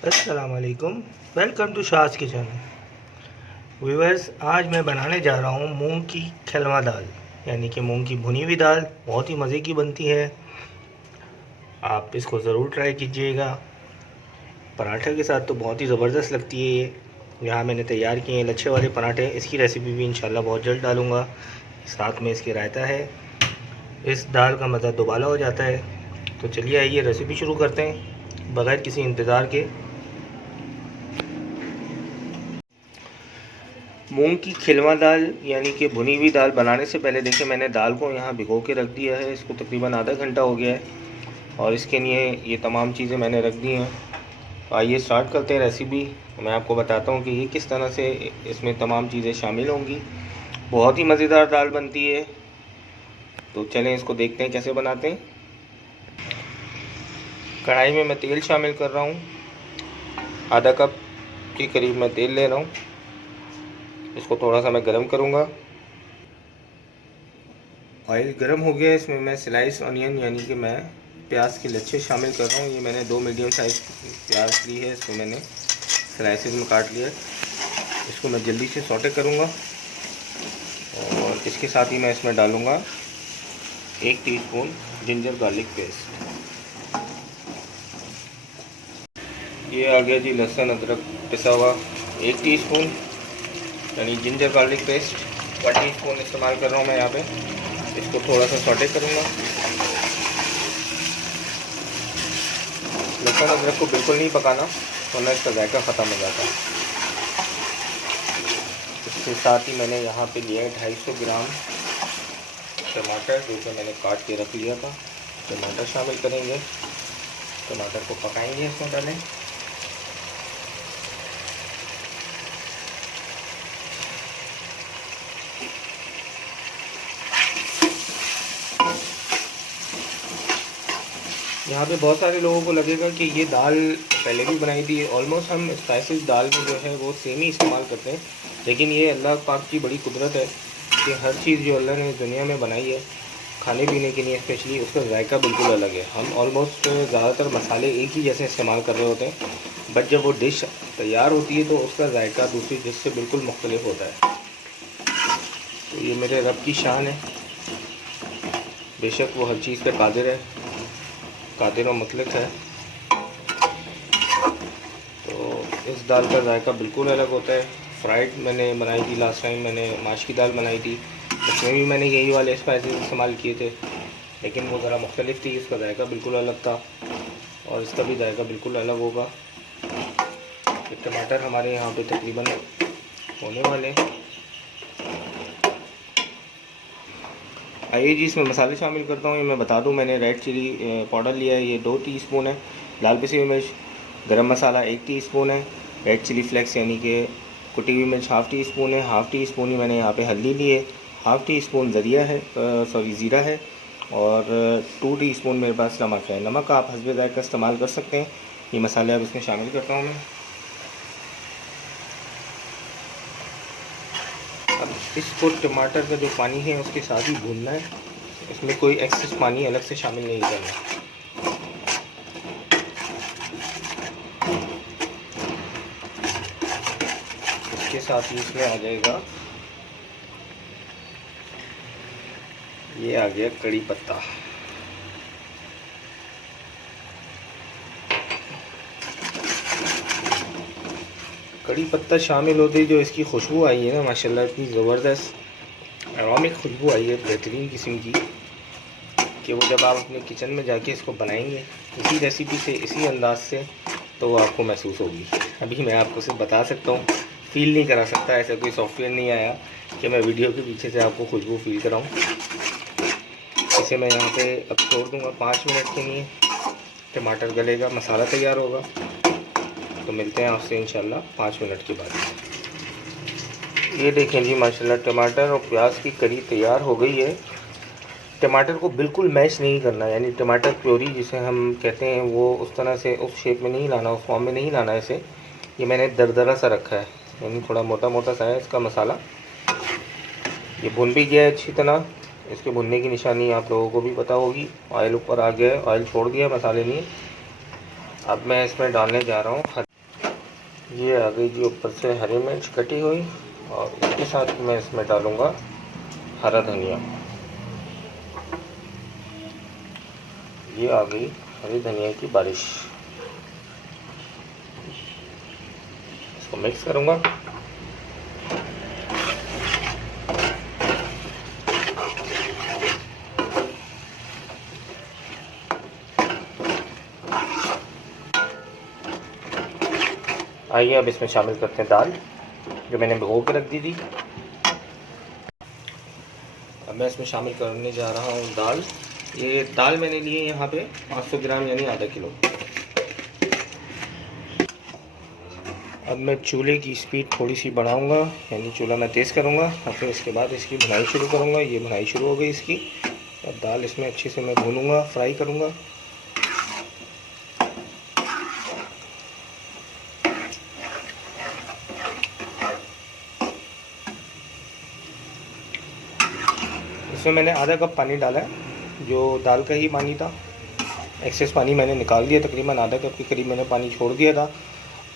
अस्सलाम वालेकुम। Welcome to Shahz kitchen. Viewers, आज मैं बनाने जा रहा हूँ मूंग की खिलवा दाल, यानी कि मूंग की भुनी हुई दाल। बहुत ही मज़े की बनती है, आप इसको ज़रूर ट्राई कीजिएगा। पराठे के साथ तो बहुत ही ज़बरदस्त लगती है ये। यहाँ मैंने तैयार किए हैं लच्छे वाले पराठे, इसकी रेसिपी भी इंशाल्लाह बहुत जल्द डालूँगा। साथ में इसके रायता है, इस दाल का मज़ा दोबाला हो जाता है। तो चलिए आइए रेसिपी शुरू करते हैं बग़ैर किसी इंतज़ार के। मूंग की खिलवा दाल यानी कि भुनी हुई दाल बनाने से पहले देखिए मैंने दाल को यहाँ भिगो के रख दिया है। इसको तकरीबन आधा घंटा हो गया है और इसके लिए ये तमाम चीज़ें मैंने रख दी हैं। आइए स्टार्ट करते हैं रेसिपी। मैं आपको बताता हूँ कि ये किस तरह से इसमें तमाम चीज़ें शामिल होंगी। बहुत ही मज़ेदार दाल बनती है। तो चलें इसको देखते हैं कैसे बनाते हैं। कढ़ाई में मैं तेल शामिल कर रहा हूँ, आधा कप के करीब मैं तेल ले रहा हूँ। इसको थोड़ा सा मैं गरम करूँगा। ऑयल गरम हो गया, इसमें मैं स्लाइस ऑनियन यानी कि मैं प्याज के लच्छे शामिल कर रहा हूँ। ये मैंने 2 मीडियम साइज़ प्याज ली है, इसको मैंने स्लाइसेस में काट लिया। इसको मैं जल्दी से सौटे करूँगा और इसके साथ ही मैं इसमें डालूँगा 1 टीस्पून जिंजर गार्लिक पेस्ट। ये आ गया जी लहसुन अदरक पिसा हुआ 1 टीस्पून, यानी जिंजर गार्लिक पेस्ट 1 टीस्पून इस्तेमाल कर रहा हूँ मैं यहाँ पे। इसको थोड़ा सा सौटे करूँगा। लहसुन अदरक को बिल्कुल नहीं पकाना वरना इसका जायका ख़त्म हो जाता है। इसके साथ ही मैंने यहाँ पे लिया है 250 ग्राम टमाटर, जो कि मैंने काट के रख लिया था। टमाटर शामिल करेंगे, टमाटर को पकाएंगे। इसमें डालें यहाँ पे बहुत सारे लोगों को लगेगा कि ये दाल पहले भी बनाई थी। ऑलमोस्ट हम स्पाइसेस दाल में जो है वो सेम ही इस्तेमाल करते हैं, लेकिन ये अल्लाह पाक की बड़ी कुदरत है कि हर चीज़ जो अल्लाह ने दुनिया में बनाई है खाने पीने के लिए स्पेशली, उसका जायका बिल्कुल अलग है। हम ऑलमोस्ट ज़्यादातर मसाले एक ही जैसे इस्तेमाल कर रहे होते हैं, बट जब वो डिश तैयार होती है तो उसका जायका दूसरी डिश से बिल्कुल मुख्तलिफ होता है। तो ये मेरे रब की शान है, बेशक वो हर चीज़ पे कादिर है, कादिर और मुतलक है। तो इस दाल का जायका बिल्कुल अलग होता है। फ्राइड मैंने बनाई थी लास्ट टाइम, मैंने माश की दाल बनाई थी, उसमें भी मैंने यही वाले स्पाइसेस इस्तेमाल किए थे, लेकिन वो ज़रा मुख्तलिफ थी। इसका जायका बिल्कुल अलग था और इसका भी जायका बिल्कुल अलग होगा। टमाटर हमारे यहाँ पे तकरीबन होने वाले। आइए जी इसमें मसाले शामिल करता हूँ। ये मैं बता दूँ, मैंने रेड चिली पाउडर लिया है, ये 2 टीस्पून है। लाल पिसी हुई मिर्च, गरम मसाला 1 टीस्पून है। रेड चिली फ्लेक्स यानी कि कुटी हुई मिर्च 1/2 टीस्पून है। 1/2 टीस्पून ही मैंने यहाँ पे हल्दी ली है। 1/2 टीस्पून ज़रिया है, ज़ीरा है। और 2 टीस्पून मेरे पास नमक है। नमक आप हस्बे ज़ायक़ा इस्तेमाल कर सकते हैं। ये मसाले अब इसमें शामिल करता हूँ मैं। अब इसको टमाटर का जो पानी है उसके साथ ही भूनना है, इसमें कोई एक्सेस पानी अलग से शामिल नहीं करना। इसके साथ ही इसमें आ जाएगा, ये आ गया कड़ी पत्ता। कड़ी पत्ता शामिल होते ही जो इसकी खुशबू आई है ना, माशाल्लाह इतनी ज़बरदस्त अरोमिक खुशबू आई है बेहतरीन किस्म की, कि वो जब आप अपने किचन में जाके इसको बनाएंगे इसी रेसिपी से, इसी अंदाज से, तो वो आपको महसूस होगी। अभी मैं आपको सिर्फ बता सकता हूँ, फ़ील नहीं करा सकता। ऐसा कोई सॉफ्टवेयर नहीं आया कि मैं वीडियो के पीछे से आपको खुशबू फ़ील कराऊँ। इसे मैं यहाँ पे अब छोड़ दूँगा 5 मिनट के लिए। टमाटर गलेगा, मसाला तैयार होगा, तो मिलते हैं आपसे इंशाल्लाह 5 मिनट के बाद। ये देखें जी, माशाल्लाह टमाटर और प्याज की करी तैयार हो गई है। टमाटर को बिल्कुल मैश नहीं करना, यानी टमाटर प्योरी जिसे हम कहते हैं वो उस तरह से उस शेप में नहीं लाना, उस फॉर्म में नहीं लाना इसे। ये मैंने दरदरा सा रखा है, यानी थोड़ा मोटा मोटा सा है इसका मसाला। ये भुन भी गया है अच्छी तरह। इसके भुनने की निशानी आप लोगों को भी पता होगी। ऑयल ऊपर आ गया है, ऑयल छोड़ दिया मसाले ने। अब मैं इसमें डालने जा रहा हूँ ये आ गई जी ऊपर से हरी मिर्च कटी हुई, और इसके साथ मैं इसमें डालूँगा हरा धनिया। ये आ गई हरी धनिया की बारिश। इसको मिक्स करूँगा। आइए अब इसमें शामिल करते हैं दाल, जो मैंने भिगो के रख दी थी। अब मैं इसमें शामिल करने जा रहा हूँ दाल। ये दाल मैंने ली है यहाँ पे 500 ग्राम, यानी आधा किलो। अब मैं चूल्हे की स्पीड थोड़ी सी बढ़ाऊँगा, यानी चूल्हा मैं तेज़ करूँगा, और फिर इसके बाद इसकी भुनाई शुरू करूँगा। ये भुनाई शुरू हो गई इसकी। अब दाल इसमें अच्छे से मैं भूनूँगा, फ्राई करूँगा। इसमें मैंने आधा कप पानी डाला है, जो दाल का ही पानी था। एक्सेस पानी मैंने निकाल दिया, तकरीबन आधा कप के करीब मैंने पानी छोड़ दिया था।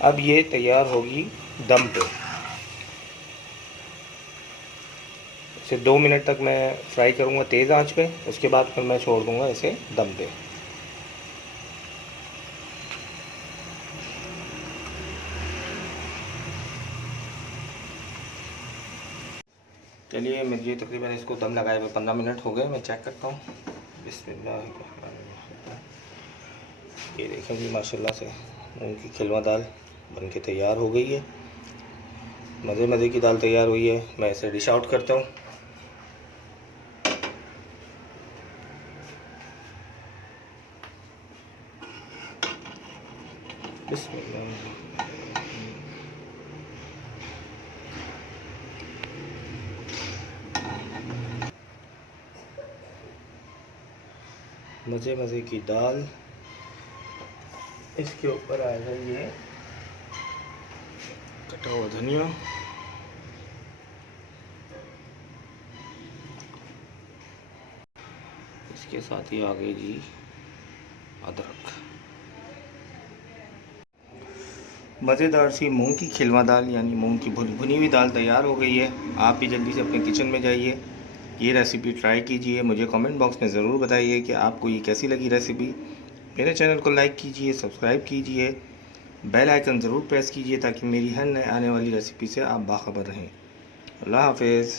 अब ये तैयार होगी दम पे। इसे 2 मिनट तक मैं फ्राई करूँगा तेज़ आंच पे, उसके बाद फिर मैं छोड़ दूँगा इसे दम पे। चलिए मुझे तकरीबन इसको दम लगाए हुए 15 मिनट हो गए। मैं चेक करता हूँ। बिस्मिल्लाह। ये देखें जी, माशाल्लाह से मूंग की खिलवा दाल बन के तैयार हो गई है। मज़े मज़े की दाल तैयार हुई है। मैं इसे डिश आउट करता हूँ। बिस्मिल्लाह। मज़े मज़े की दाल, इसके ऊपर आएगा ये कटा हुआ धनिया, इसके साथ ही आ गई जी अदरक। मज़ेदार सी मूंग की खिलवा दाल, यानी मूंग की भुनी हुई दाल तैयार हो गई है। आप भी जल्दी से अपने किचन में जाइए, ये रेसिपी ट्राई कीजिए। मुझे कमेंट बॉक्स में ज़रूर बताइए कि आपको ये कैसी लगी रेसिपी। मेरे चैनल को लाइक कीजिए, सब्सक्राइब कीजिए, बेल आइकन ज़रूर प्रेस कीजिए, ताकि मेरी हर नए आने वाली रेसिपी से आप बाखबर रहें। अल्लाह हाफ़िज़।